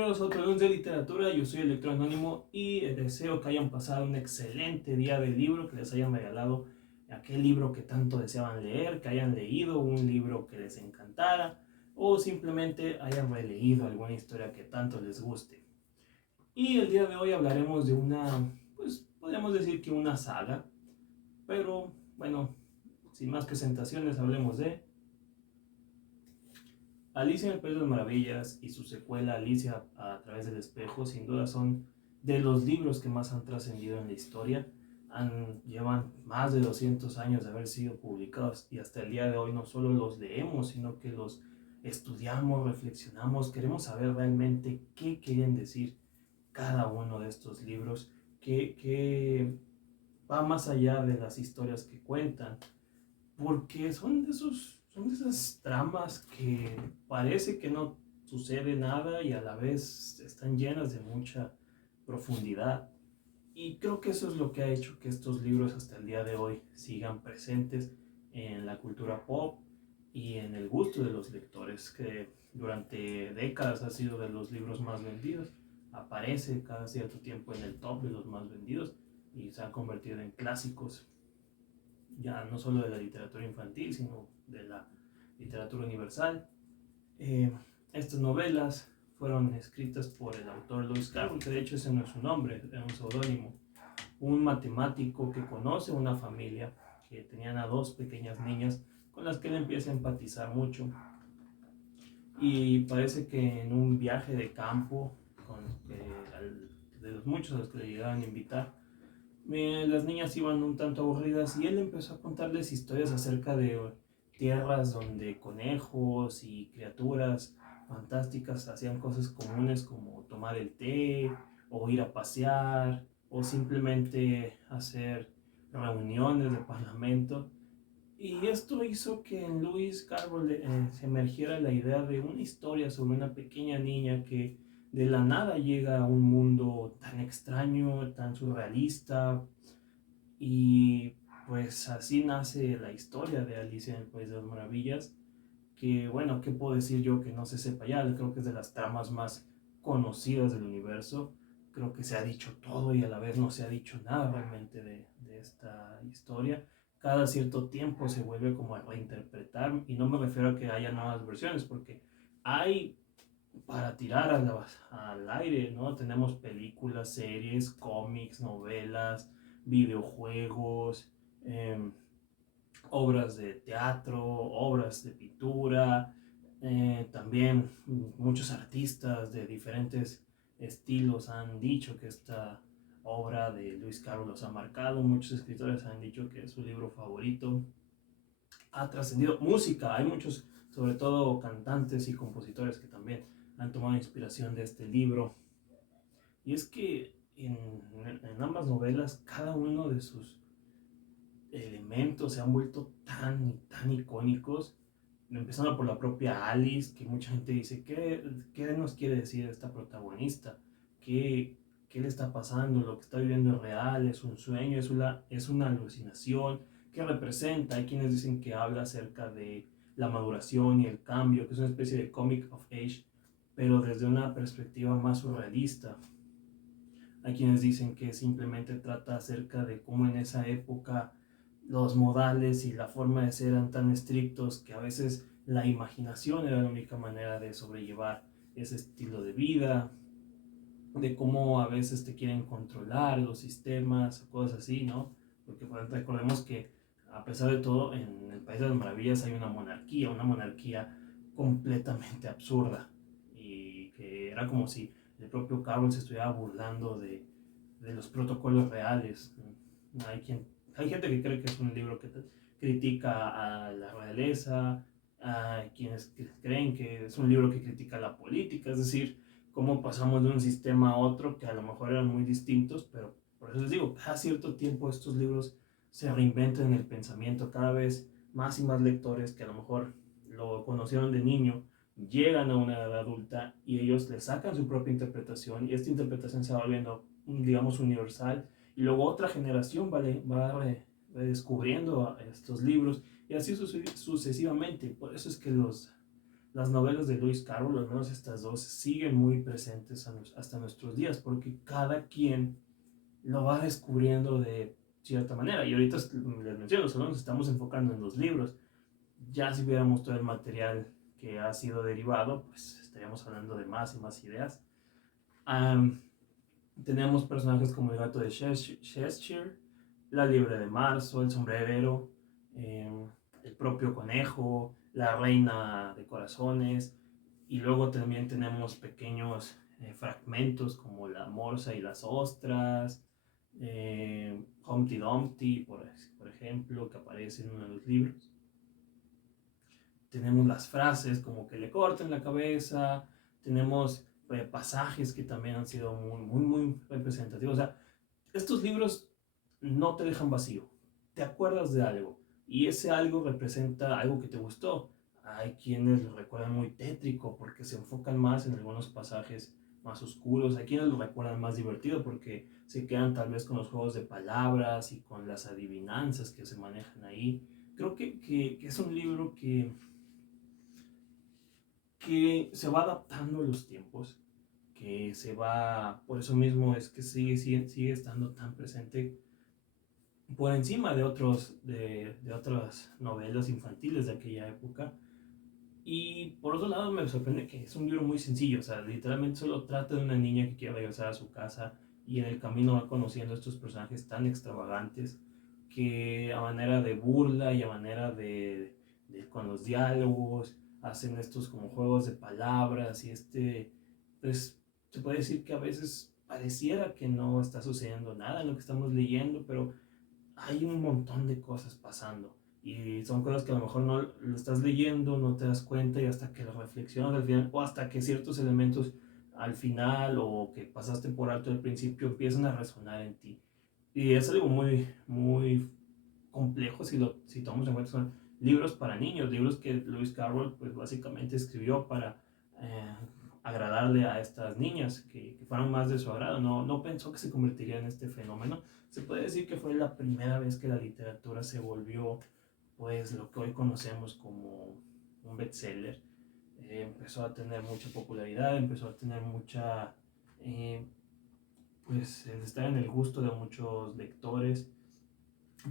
Bienvenidos a otro lunes de literatura. Yo soy el Lector Anónimo y deseo que hayan pasado un excelente día del libro, que les hayan regalado aquel libro que tanto deseaban leer, que hayan leído un libro que les encantara o simplemente hayan releído alguna historia que tanto les guste. Y el día de hoy hablaremos de pues podríamos decir que una saga, pero bueno, sin más presentaciones hablemos de Alicia en el País de las Maravillas y su secuela Alicia a través del espejo. Sin duda son de los libros que más han trascendido en la historia. Llevan más de 200 años de haber sido publicados y hasta el día de hoy no solo los leemos, sino que los estudiamos, reflexionamos, queremos saber realmente qué quieren decir cada uno de estos libros, que va más allá de las historias que cuentan, porque son de esas tramas que parece que no sucede nada y a la vez están llenas de mucha profundidad. Y creo que eso es lo que ha hecho que estos libros hasta el día de hoy sigan presentes en la cultura pop y en el gusto de los lectores, que durante décadas ha sido de los libros más vendidos. Aparece cada cierto tiempo en el top de los más vendidos y se ha convertido en clásicos, ya no solo de la literatura infantil, sino de la literatura universal. Eh, Estas novelas fueron escritas por el autor Lewis Carroll, que de hecho ese no es su nombre, es un seudónimo, un matemático que conoce una familia que tenían a dos pequeñas niñas con las que él empieza a empatizar mucho. Y parece que en un viaje de campo, de los muchos a los que le llegaban a invitar, las niñas iban un tanto aburridas y él empezó a contarles historias acerca de tierras donde conejos y criaturas fantásticas hacían cosas comunes como tomar el té o ir a pasear o simplemente hacer reuniones de parlamento. Y esto hizo que en Lewis Carroll se emergiera la idea de una historia sobre una pequeña niña que de la nada llega a un mundo tan extraño, tan surrealista, y pues así nace la historia de Alicia en el País de las Maravillas, que bueno, ¿qué puedo decir yo que no se sepa ya? Creo que es de las tramas más conocidas del universo. Creo que se ha dicho todo y a la vez no se ha dicho nada realmente de esta historia. Cada cierto tiempo se vuelve como a reinterpretar, y no me refiero a que haya nuevas versiones, porque hay para tirar al aire, ¿no? Tenemos películas, series, cómics, novelas, videojuegos, eh, obras de teatro, obras de pintura, también muchos artistas de diferentes estilos han dicho que esta obra de Lewis Carroll los ha marcado. Muchos escritores han dicho que es su libro favorito. Ha trascendido música, hay muchos, sobre todo cantantes y compositores, que también han tomado inspiración de este libro. Y es que en ambas novelas, cada uno de sus elementos se han vuelto tan icónicos, empezando por la propia Alice, que mucha gente dice, ¿qué nos quiere decir esta protagonista? ¿Qué le está pasando? ¿Lo que está viviendo es real? ¿Es un sueño? ¿Es una alucinación? ¿Qué representa? Hay quienes dicen que habla acerca de la maduración y el cambio, que es una especie de comic of age, pero desde una perspectiva más surrealista. Hay quienes dicen que simplemente trata acerca de cómo en esa época los modales y la forma de ser eran tan estrictos que a veces la imaginación era la única manera de sobrellevar ese estilo de vida, de cómo a veces te quieren controlar los sistemas, cosas así, ¿no? Porque pues, recordemos que a pesar de todo, en el País de las Maravillas hay una monarquía completamente absurda, y que era como si el propio Carroll se estuviera burlando de los protocolos reales. Hay gente que cree que es un libro que critica a la realeza, hay quienes creen que es un libro que critica la política, es decir, cómo pasamos de un sistema a otro que a lo mejor eran muy distintos, pero por eso les digo, cada cierto tiempo estos libros se reinventan en el pensamiento. Cada vez más y más lectores que a lo mejor lo conocieron de niño llegan a una edad adulta y ellos le sacan su propia interpretación, y esta interpretación se va volviendo, digamos, universal, y luego otra generación va redescubriendo estos libros, y así sucesivamente. Por eso es que las novelas de Lewis Carroll, al menos estas dos, siguen muy presentes hasta nuestros días, porque cada quien lo va descubriendo de cierta manera. Y ahorita les menciono, solo nos estamos enfocando en los libros. Ya si viéramos todo el material que ha sido derivado, pues estaríamos hablando de más y más ideas. Um, Tenemos personajes como el gato de Cheshire, la liebre de marzo, el sombrerero, el propio conejo, la reina de corazones, y luego también tenemos pequeños fragmentos como la morsa y las ostras, Humpty Dumpty, por ejemplo, que aparece en uno de los libros. Tenemos las frases como que le corten la cabeza, tenemos pasajes que también han sido muy representativos. O sea, estos libros no te dejan vacío, te acuerdas de algo y ese algo representa algo que te gustó. Hay quienes lo recuerdan muy tétrico porque se enfocan más en algunos pasajes más oscuros, hay quienes lo recuerdan más divertido porque se quedan tal vez con los juegos de palabras y con las adivinanzas que se manejan ahí. Creo que es un libro que se va adaptando a los tiempos, que se va, por eso mismo es que sigue estando tan presente por encima de otras novelas infantiles de aquella época. Y por otro lado me sorprende que es un libro muy sencillo, o sea, literalmente solo trata de una niña que quiere regresar a su casa y en el camino va conociendo a estos personajes tan extravagantes que a manera de burla y a manera de con los diálogos hacen estos como juegos de palabras y pues se puede decir que a veces pareciera que no está sucediendo nada en lo que estamos leyendo, pero hay un montón de cosas pasando y son cosas que a lo mejor no lo estás leyendo, no te das cuenta y hasta que lo reflexionas al final o hasta que ciertos elementos al final o que pasaste por alto al principio empiezan a resonar en ti. Y es algo muy complejo si tomamos en cuenta son libros para niños, libros que Lewis Carroll pues básicamente escribió para eh, agradarle a estas niñas que fueron más de su agrado. No pensó que se convertiría en este fenómeno. Se puede decir que fue la primera vez que la literatura se volvió pues lo que hoy conocemos como un bestseller. Empezó a tener mucha popularidad, empezó a tener mucha pues estar en el gusto de muchos lectores.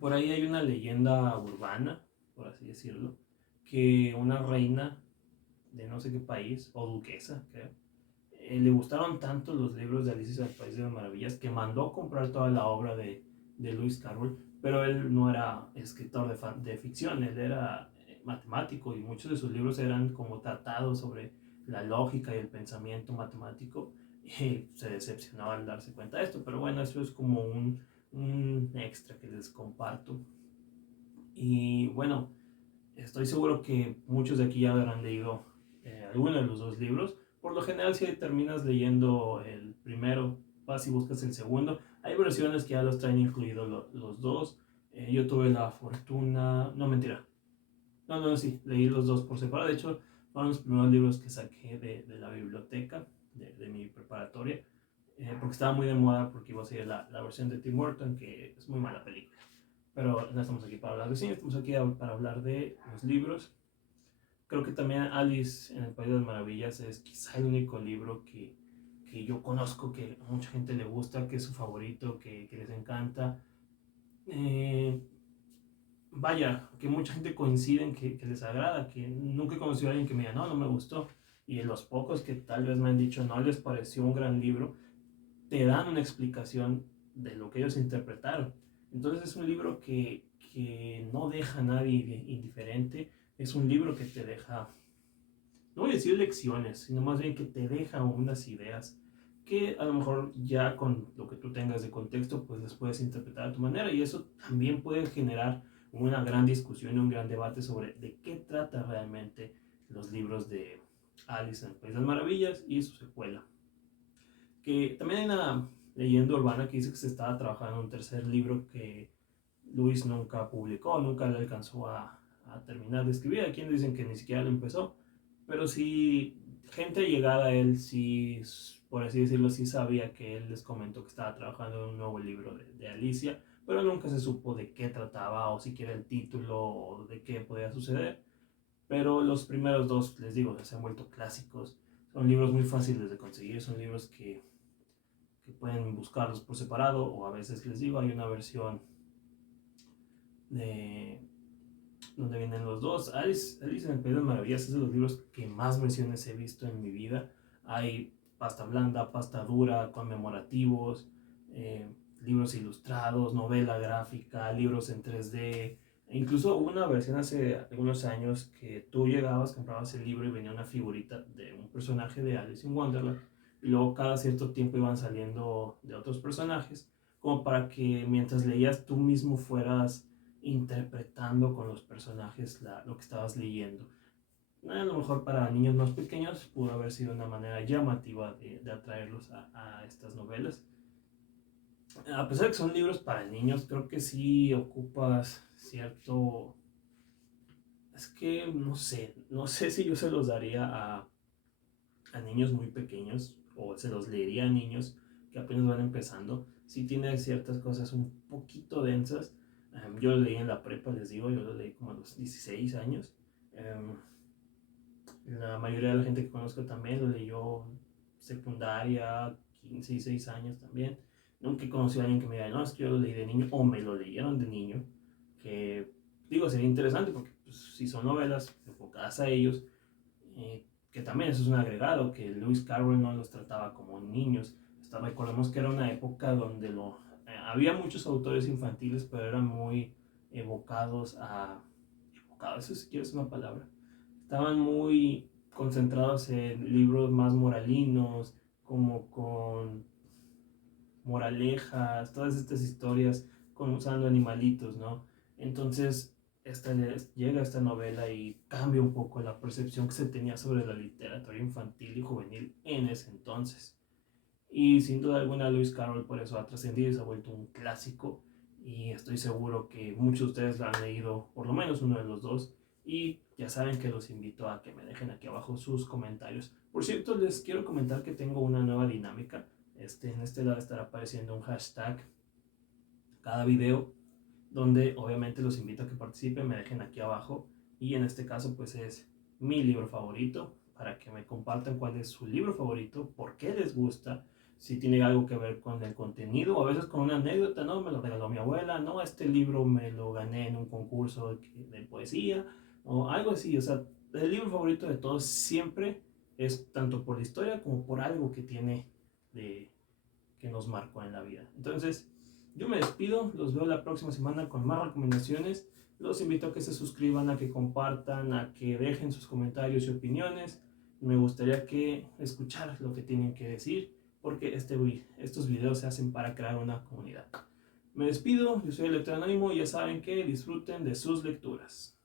Por ahí hay una leyenda urbana, por así decirlo, que una reina de no sé qué país, o duquesa, creo, le gustaron tanto los libros de Alicia en el País de las Maravillas que mandó comprar toda la obra de Lewis Carroll, pero él no era escritor de ficción, él era matemático y muchos de sus libros eran como tratados sobre la lógica y el pensamiento matemático y se decepcionaba al darse cuenta de esto, pero bueno, eso es como un extra que les comparto. Y bueno, estoy seguro que muchos de aquí ya habrán leído alguno de los dos libros. Por lo general, si terminas leyendo el primero, vas y buscas el segundo. Hay versiones que ya los traen incluidos los dos. Yo tuve la fortuna, no mentira, no, sí, leí los dos por separado. De hecho, fueron los primeros libros que saqué de la biblioteca de mi preparatoria, porque estaba muy de moda, porque iba a ser la versión de Tim Burton, que es muy mala película. Pero no estamos aquí para hablar de cine, estamos aquí para hablar de los libros. Creo que también Alice en el País de las Maravillas es quizá el único libro que yo conozco que a mucha gente le gusta, que es su favorito, que les encanta. Eh, Vaya, que mucha gente coincide en que les agrada, que nunca he conocido a alguien que me diga, no me gustó. Y los pocos que tal vez me han dicho, no les pareció un gran libro, te dan una explicación de lo que ellos interpretaron. Entonces es un libro que no deja a nadie indiferente, es un libro que te deja, no voy a decir lecciones, sino más bien que te deja unas ideas que a lo mejor ya con lo que tú tengas de contexto, pues las puedes interpretar a tu manera y eso también puede generar una gran discusión y un gran debate sobre de qué trata realmente los libros de Alice en el País de las Maravillas y su secuela. Que también hay una leyenda urbana que dice que se estaba trabajando en un tercer libro que Luis nunca publicó, nunca le alcanzó a terminar de escribir. Hay quienes dicen que ni siquiera lo empezó, pero sí, gente llegada a él, sí, por así decirlo, sí sabía que él les comentó que estaba trabajando en un nuevo libro de Alicia, pero nunca se supo de qué trataba o siquiera el título o de qué podía suceder. pero los primeros dos, les digo, se han vuelto clásicos. Son libros muy fáciles de conseguir, son libros que pueden buscarlos por separado, o a veces les digo, hay una versión de donde vienen los dos. Alice en el País de las Maravillas es de los libros que más versiones he visto en mi vida. Hay pasta blanda, pasta dura, conmemorativos, eh, libros ilustrados, novela gráfica, libros en 3D. E incluso hubo una versión hace algunos años que tú llegabas, comprabas el libro y venía una figurita de un personaje de Alice in Wonderland. Y luego cada cierto tiempo iban saliendo de otros personajes, como para que mientras leías tú mismo fueras interpretando con los personajes lo que estabas leyendo. A lo mejor para niños más pequeños pudo haber sido una manera llamativa de atraerlos a estas novelas. A pesar de que son libros para niños, creo que sí ocupas cierto... Es que no sé si yo se los daría a niños muy pequeños o se los leería a niños que apenas van empezando. Sí tiene ciertas cosas un poquito densas. Yo lo leí en la prepa, les digo, yo lo leí como a los 16 años. La mayoría de la gente que conozco también lo leyó secundaria, 15 y 6 años también. Nunca he conocido a alguien que me diga, no, es que yo lo leí de niño o me lo leyeron de niño. Que digo, sería interesante porque pues, si son novelas enfocadas a ellos, que también eso es un agregado, que Lewis Carroll no los trataba como niños. Recordemos que era una época donde había muchos autores infantiles, pero eran muy evocados a... Evocados, eso si quieres una palabra. Estaban muy concentrados en libros más moralinos, como con moralejas, todas estas historias usando animalitos, ¿no? Entonces, llega esta novela y cambia un poco la percepción que se tenía sobre la literatura infantil y juvenil en ese entonces. Y sin duda alguna, Lewis Carroll por eso ha trascendido y se ha vuelto un clásico. Y estoy seguro que muchos de ustedes lo han leído, por lo menos uno de los dos. Y ya saben que los invito a que me dejen aquí abajo sus comentarios. Por cierto, les quiero comentar que tengo una nueva dinámica. En este lado estará apareciendo un hashtag cada video, donde obviamente los invito a que participen, me dejen aquí abajo. Y en este caso, pues es mi libro favorito, para que me compartan cuál es su libro favorito, por qué les gusta, si tiene algo que ver con el contenido, o a veces con una anécdota, no, me lo regaló mi abuela, no, este libro me lo gané en un concurso de poesía, o algo así. O sea, el libro favorito de todos siempre es tanto por la historia como por algo que tiene de, que nos marcó en la vida. Entonces, yo me despido, los veo la próxima semana con más recomendaciones. Los invito a que se suscriban, a que compartan, a que dejen sus comentarios y opiniones. Me gustaría que escuchar lo que tienen que decir, porque estos videos se hacen para crear una comunidad. Me despido, yo soy el Lector Anónimo y ya saben que disfruten de sus lecturas.